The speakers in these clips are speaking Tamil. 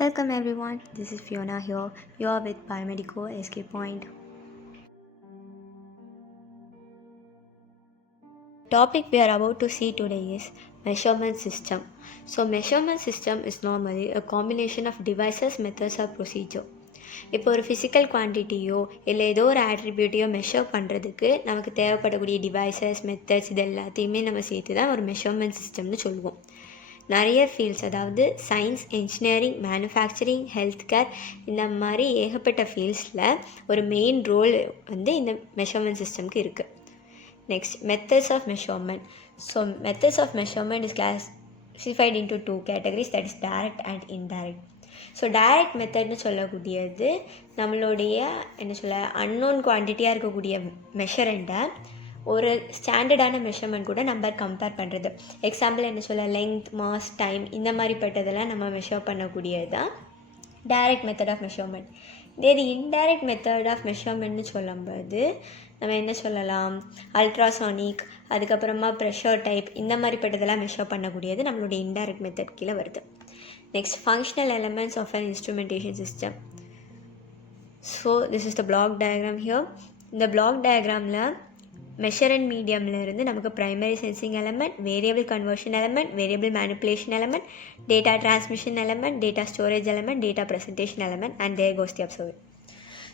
Welcome everyone, this is Fiona here. You are with Biomedico SK Point. Topic we are about to see today is measurement system. So measurement system is normally a combination of devices, methods or procedure. இப்போ ஒரு ஃபிசிக்கல் குவான்டிட்டியோ இல்லை ஏதோ ஒரு ஆட்ரிபியூட்டையோ மெஷர் பண்ணுறதுக்கு நமக்கு தேவைப்படக்கூடிய டிவைசஸ் மெத்தட்ஸ் இது எல்லாத்தையுமே நம்ம சேர்த்து தான் ஒரு மெஷர்மெண்ட் சிஸ்டம்னு சொல்லுவோம். நிறைய ஃபீல்ட்ஸ், அதாவது science, engineering, manufacturing, health care, இந்த மாதிரி ஏகப்பட்ட ஃபீல்ட்ஸில் ஒரு மெயின் ரோல் வந்து இந்த மெஷர்மெண்ட் சிஸ்டம்க்கு இருக்குது. Next, methods of measurement. So methods of measurement is classified into 2 categories, that is direct and indirect. So direct மெத்தட்னு சொல்லக்கூடியது நம்மளுடைய அன்னோன் குவான்டிட்டியாக இருக்கக்கூடிய மெஷரண்ட்டை ஒரு ஸ்டாண்டர்டான மெஷர்மெண்ட் கூட நம்ம கம்பேர் பண்ணுறது. எக்ஸாம்பிள் லெங்த், மாஸ், டைம், இந்த மாதிரிப்பட்டதெல்லாம் நம்ம மெஷர் பண்ணக்கூடியது தான் டைரக்ட் மெத்தட் ஆஃப் மெஷர்மெண்ட். இது இன்டைரக்ட் மெத்தட் ஆஃப் மெஷர்மெண்ட்னு சொல்லும்போது நம்ம என்ன சொல்லலாம், அல்ட்ராசானிக், அதுக்கப்புறமா ப்ரெஷர் டைப், இந்த மாதிரிப்பட்டதெல்லாம் மெஷர் பண்ணக்கூடியது நம்மளுடைய இன்டைரக்ட் மெத்தட் கீழே வருது. Next, functional elements of an instrumentation system. So this is the block diagram here. இந்த block diagramல measurement mediumல இருந்து நமக்கு primary sensing element, variable conversion element, variable manipulation element, data transmission element, data storage element, data presentation element, and there goes the observer.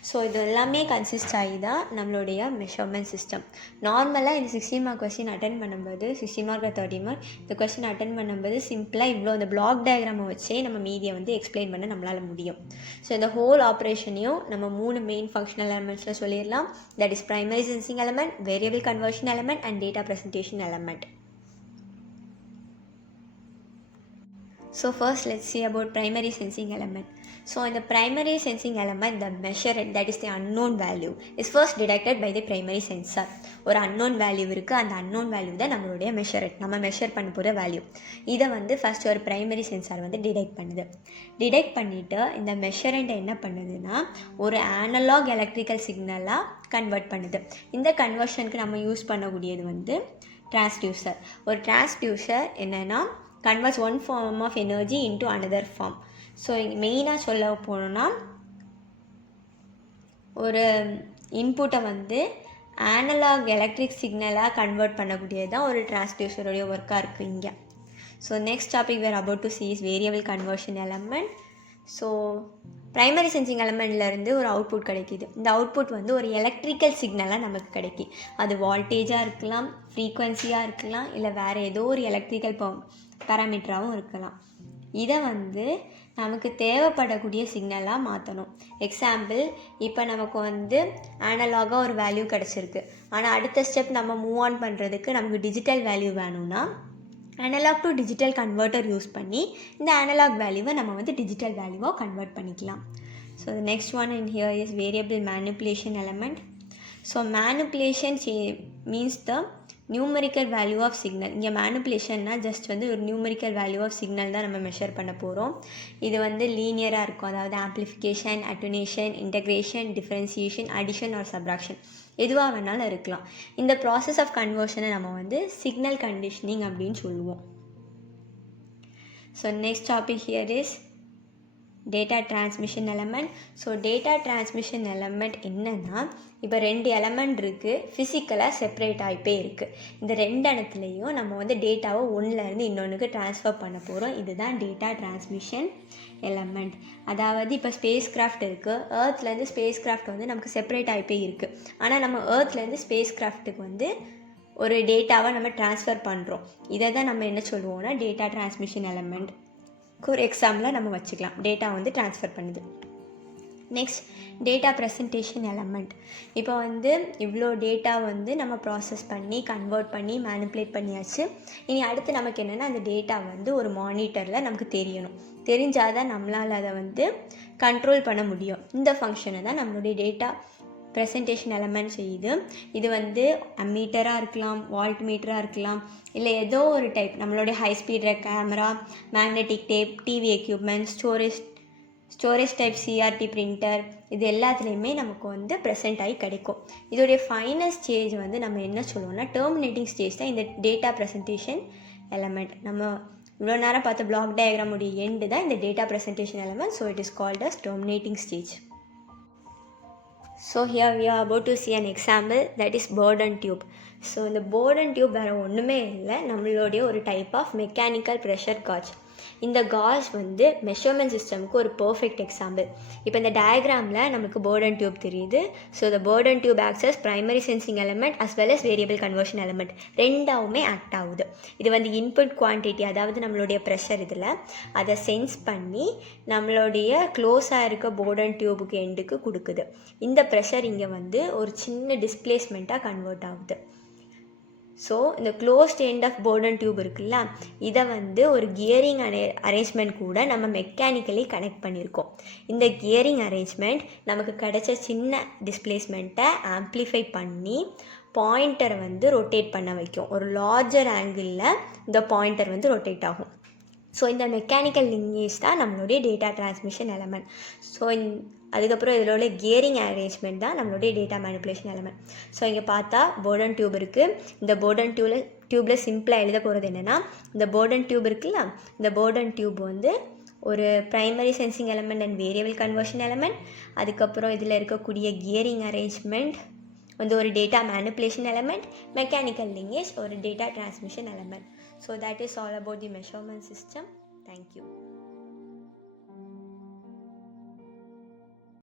So இது எல்லாமே கன்சிஸ்ட் ஆகி தான் நம்மளுடைய மெஷர்மெண்ட் சிஸ்டம். நார்மலாக இந்த 16 மார்க் கொஸ்டின் அட்டன் பண்ணும்போது 16 மார்க் 30 மார்க் இந்த கொஸ்டின் அட்டன் பண்ணும்போது சிம்பிளாக இவ்வளோ இந்த பிளாக் டயக்ராமை வச்சே நம்ம மீதியை வந்து எக்ஸ்பிளைன் பண்ண நம்மளால் முடியும். ஸோ இந்த ஹோல் ஆப்ரேஷனையும் நம்ம 3 மெயின் ஃபங்க்ஷனல் எலமெண்ட்ஸில் சொல்லிடலாம். That is primary sensing element, variable conversion element and data presentation element. So first let's see about primary sensing element. So in the primary sensing element, the measurement, that is the unknown value, is first detected by the primary sensor. ஒரு unknown value இருக்குது, அந்த unknown value தான் நம்மளுடைய மெஷரண்ட், நம்ம மெஷர் பண்ண போகிற வேல்யூ. இதை வந்து ஃபஸ்ட் ஒரு ப்ரைமரி சென்சார் வந்து டிடெக்ட் பண்ணுது. டிடெக்ட் பண்ணிவிட்டு இந்த மெஷரண்ட்டை என்ன பண்ணுதுன்னா ஒரு அனலாக் எலக்ட்ரிக்கல் சிக்னலாக கன்வெர்ட் பண்ணுது. இந்த கன்வர்ஷனுக்கு நம்ம யூஸ் பண்ணக்கூடியது வந்து டிரான்ஸ்டியூசர். ஒரு டிரான்ஸ்டியூசர் என்னென்னா converts one form of energy into another form. So மெயினாக சொல்ல போனோன்னா ஒரு இன்புட்டை வந்து அனலாக் எலக்ட்ரிக் சிக்னலாக கன்வெர்ட் பண்ணக்கூடியது தான் ஒரு டிரான்ஸ்டியூசருடைய ஒர்க்காக இருக்குது இங்கே. So next topic we're about to see is variable conversion element. So primary sensing எலமெண்ட்லேருந்து ஒரு அவுட்புட் கிடைக்கிது. இந்த அவுட்புட் வந்து ஒரு எலக்ட்ரிக்கல் சிக்னலாக நமக்கு கிடைக்கும். அது வால்டேஜாக இருக்கலாம், ஃப்ரீக்வன்சியாக இருக்கலாம், இல்லை வேறு ஏதோ ஒரு எலக்ட்ரிக்கல் பேராமீட்டராகவும் இருக்கலாம். இதை வந்து நமக்கு தேவைப்படக்கூடிய சிக்னலாக மாற்றணும். எக்ஸாம்பிள், இப்போ நமக்கு வந்து அனலாகாக ஒரு வேல்யூ கிடச்சிருக்கு, ஆனால் அடுத்த ஸ்டெப் நம்ம மூவ் ஆன் பண்ணுறதுக்கு நமக்கு டிஜிட்டல் வேல்யூ வேணும்னா analog to digital converter use பண்ணி இந்த அனலாக் வேல்யூவை நம்ம வந்து டிஜிட்டல் வேல்யூவாக கன்வெர்ட் பண்ணிக்கலாம். So the next one in here is variable manipulation element. So manipulation means the numerical value of signal. இங்கே மேனிப்புலேஷன்னா ஜஸ்ட் வந்து ஒரு நியூமரிக்கல் வேல்யூ ஆஃப் சிக்னல் தான் நம்ம மெஷர் பண்ண போகிறோம். இது வந்து லீனியராக இருக்கும், அதாவது amplification, attenuation, integration, differentiation, addition R subtraction எதுவாக வேணாலும் இருக்கலாம். இந்த ப்ராசஸ் ஆஃப் கன்வர்ஷனை நம்ம வந்து சிக்னல் கண்டிஷனிங் அப்படின்னு சொல்லுவோம். So next topic here is data transmission element. So data transmission element என்னென்னா, இப்போ 2 எலமெண்ட் இருக்குது, ஃபிசிக்கலாக செப்பரேட் ஆகிப்பே இருக்குது. இந்த 2 இடத்துலையும் நம்ம வந்து டேட்டாவை ஒன்றுலேருந்து இன்னொன்றுக்கு ட்ரான்ஸ்ஃபர் பண்ண போகிறோம். இதுதான் டேட்டா டிரான்ஸ்மிஷன் எலமெண்ட். அதாவது இப்போ ஸ்பேஸ் கிராஃப்ட் இருக்குது, ஏர்த்லேருந்து ஸ்பேஸ் கிராஃப்ட் வந்து நமக்கு செப்பரேட் ஆகிப்பே இருக்குது. ஆனால் நம்ம ஏர்த்லேருந்து ஸ்பேஸ் கிராஃப்ட்டுக்கு வந்து ஒரு டேட்டாவை நம்ம ட்ரான்ஸ்ஃபர் பண்ணுறோம். இதை தான் நம்ம என்ன சொல்லுவோம்னா டேட்டா டிரான்ஸ்மிஷன் எலமெண்ட். ஒரு எக்ஸாம்பிளாக நம்ம வச்சுக்கலாம், டேட்டா வந்து ட்ரான்ஸ்ஃபர் பண்ணுது. Next, data presentation element. இப்போ வந்து இவ்வளோ டேட்டா வந்து நம்ம ப்ராசஸ் பண்ணி கன்வெர்ட் பண்ணி மேனிப்புலேட் பண்ணியாச்சு. இனி அடுத்து நமக்கு என்னென்னா அந்த டேட்டா வந்து ஒரு மானிட்டரில் நமக்கு தெரியணும். தெரிஞ்சால் தான் நம்மளால் அதை வந்து கண்ட்ரோல் பண்ண முடியும். இந்த ஃபங்க்ஷனை தான் நம்மளுடைய டேட்டா ப்ரெசன்டேஷன் எலமெண்ட் செய்யுது. இது வந்து அம்மீட்டராக இருக்கலாம், வால்ட் மீட்டராக இருக்கலாம், இல்லை ஏதோ ஒரு டைப் நம்மளுடைய high speed camera, magnetic tape, TV equipment, storage type CRT printer, இது எல்லாத்துலேயுமே நமக்கு வந்து ப்ரெசென்ட் ஆகி கிடைக்கும். இதோடைய ஃபைனல் ஸ்டேஜ் வந்து நம்ம என்ன சொல்லுவோம்னா டெர்மினேட்டிங் ஸ்டேஜ் தான் இந்த டேட்டா ப்ரெசன்டேஷன் எலமெண்ட். நம்ம இவ்வளோ நேரம் பார்த்த பிளாக் டயக்ராமுடைய எண்டு தான் இந்த data presentation element. So it is called as terminating stage. So here we are about to see an example, that is Bourdon tube. So இந்த Bourdon tube வேறு ஒன்றுமே இல்லை, நம்மளுடைய ஒரு type of mechanical pressure gauge. இந்த காஜ் வந்து மெஷர்மெண்ட் சிஸ்டமுக்கு ஒரு பர்ஃபெக்ட் எக்ஸாம்பிள். இப்போ இந்த டயக்ராமில் நமக்கு Bourdon tube தெரியுது. So the Bourdon tube acts as primary sensing element as well as variable conversion element. ரெண்டாவுமே ஆக்ட் ஆகுது. இது வந்து இன்புட் குவான்டிட்டி, அதாவது நம்மளுடைய ப்ரெஷர் இதில் அதை சென்ஸ் பண்ணி நம்மளுடைய க்ளோஸாக இருக்க Bourdon டியூபுக்கு எண்டுக்கு கொடுக்குது. இந்த ப்ரெஷர் இங்கே வந்து ஒரு சின்ன டிஸ்பிளேஸ்மெண்ட்டாக கன்வெர்ட் ஆகுது. ஸோ இந்த closed end of Bourdon tube இருக்குல்ல, இதை வந்து ஒரு கியரிங் அரேஞ்ச்மெண்ட் கூட நம்ம மெக்கானிக்கலி கனெக்ட் பண்ணியிருக்கோம். இந்த கியரிங் அரேஞ்ச்மெண்ட் நமக்கு கிடைச்ச சின்ன டிஸ்பிளேஸ்மெண்ட்டை ஆம்ப்ளிஃபை பண்ணி பாயிண்டரை வந்து ரொட்டேட் பண்ண வைக்கும். ஒரு லார்ஜர் ஆங்கிளில் இந்த பாயிண்டர் வந்து ரொட்டேட் ஆகும். ஸோ இந்த மெக்கானிக்கல் லிங்கேஜ் தான் நம்மளுடைய டேட்டா டிரான்ஸ்மிஷன் எலமெண்ட். ஸோ அதுக்கப்புறம் இதில் உள்ள கியரிங் அரேஞ்ச்மெண்ட் தான் நம்மளுடைய டேட்டா மேனிப்புலேஷன் எலமெண்ட். ஸோ இங்கே பார்த்தா Bourdon டியூப் இருக்குது. இந்த Bourdon டியூப்பில் சிம்பிளாக எழுத போகிறது என்னென்னா, இந்த Bourdon டியூப் இருக்குல்ல, இந்த Bourdon டியூப் வந்து ஒரு primary sensing element and variable conversion element. அதுக்கப்புறம் இதில் இருக்கக்கூடிய கியரிங் அரேஞ்ச்மெண்ட் வந்து ஒரு data manipulation element, mechanical linkage ஒரு data transmission element. So that is all about the measurement system. Thank you.